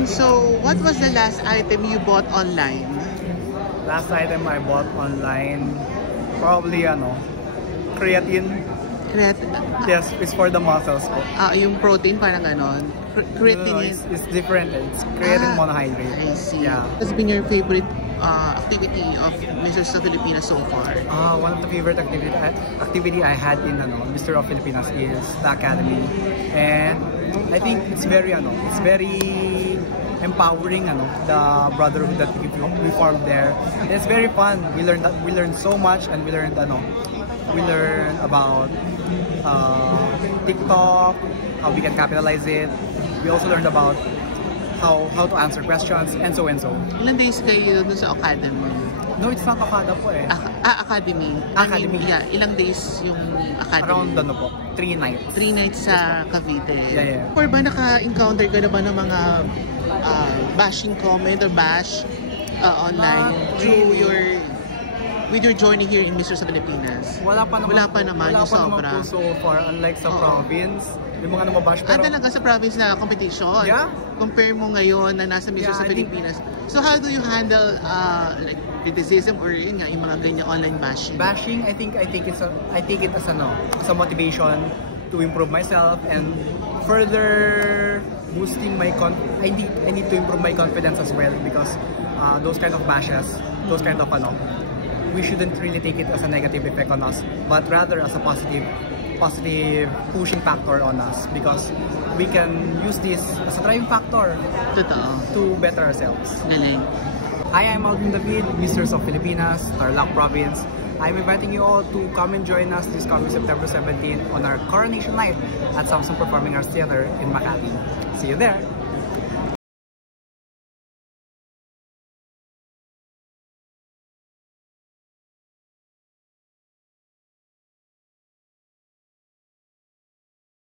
Alvin, so what was the last item you bought online? Last item I bought online, probably creatine. Yes, it's for the muscles ko. Yung protein parang ganon. Creatine No, it's different. It's creatine monohydrate. I see. Yeah. What's been your favorite activity of Mr. of Filipinas so far? One of the favorite activity I had in Mr. of Filipinas is the academy, and I think it's very empowering the brotherhood that we formed there. It's very fun. We learned so much, and we learned about TikTok, how we can capitalize it. We also learned about how to answer questions, and so. Ilan days kayo dun sa academy? No, it's not Akada po eh. Academy. Academy. Yeah, ilang days yung academy? Around 3 nights. 3 nights sa Cavite. Yeah. Or ba naka-encounter ka na ba ng mga bashing comment or bash online with your journey here in Mr. sa Pilipinas? Wala pa naman sobra. Po so far, unlike sa province. May mga namabash pero... talaga sa province na competition? Yeah. Compare mo ngayon na nasa Mr. sa Pilipinas. So how do you handle like criticism or yung mga ganyan online bashing? Bashing, I take it as a motivation to improve myself and further boosting my I need to improve my confidence as well, because those kind of bashes, those kind of we shouldn't really take it as a negative effect on us, but rather as a positive pushing factor on us, because we can use this as a driving factor to better ourselves. Galing. Hi, I'm Alvin David, Mr. of Filipinas, Tarlac Province. I'm inviting you all to come and join us this coming September 17 on our coronation night at Samsung Performing Arts Theater in Makati. See you there!